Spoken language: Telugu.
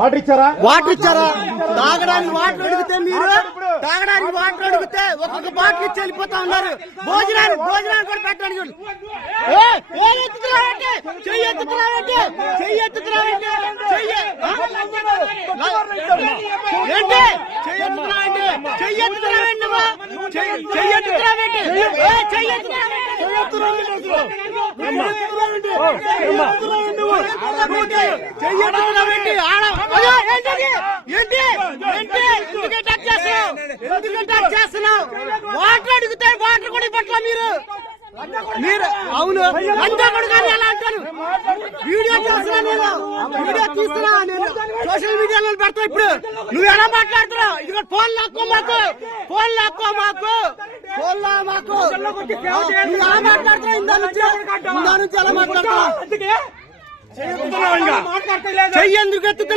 వాటర్ ఇచ్చారా వాటర్ ఇచ్చారా తాగడానికి వాటర్ అడిగితే మీరు తాగడానికి వాటర్ అడిగితే ఒక్కొక్క బాటిల్ ఇచ్చి వెళ్ళిపోతా ఉన్నారు భోజనానికి భోజనానికి కూడా పెట్టడానికి? చెయ్యి ఎత్తుతున్నావంటే? చెయ్యి ఎత్తుతున్నావంటే? చెయ్యి చెయ్యి ఎత్తుతున్నావంటే? చెయ్యి నువ్వు? చెయ్యి-? ఏ, చెయ్యి ఎత్తుతున్నావంటే? ఆడ చేస్తున్నావు ఎందుకు అటాక్ చేస్తున్నావు? వాటర్ అడిగితే వాటర్ కూడా ఇవ్వట్లా మీరు? మీరు అవును. అంతా కూడా అలా అంటారు. వీడియో చేస్తున్నా నేను. వీడియో తీస్తున్నా నేను. సోషల్ మీడియాలో పెడతా ఇప్పుడు. నువ్వు ఎలా మాట్లాడుతున్నావు? ఇదిగో ఫోన్ లాక్కో మాకు. ఫోన్ లాక్కో మాకు. ఫోన్ లా మాకు. నువ్వు ఎలా మాట్లాడుతున్నావు? ఇందా నుంచి? ఇందా నుంచి ఎలా మాట్లాడుతున్నావు? చెయ్యి ఎందుకు ఎత్తుతున్నావు?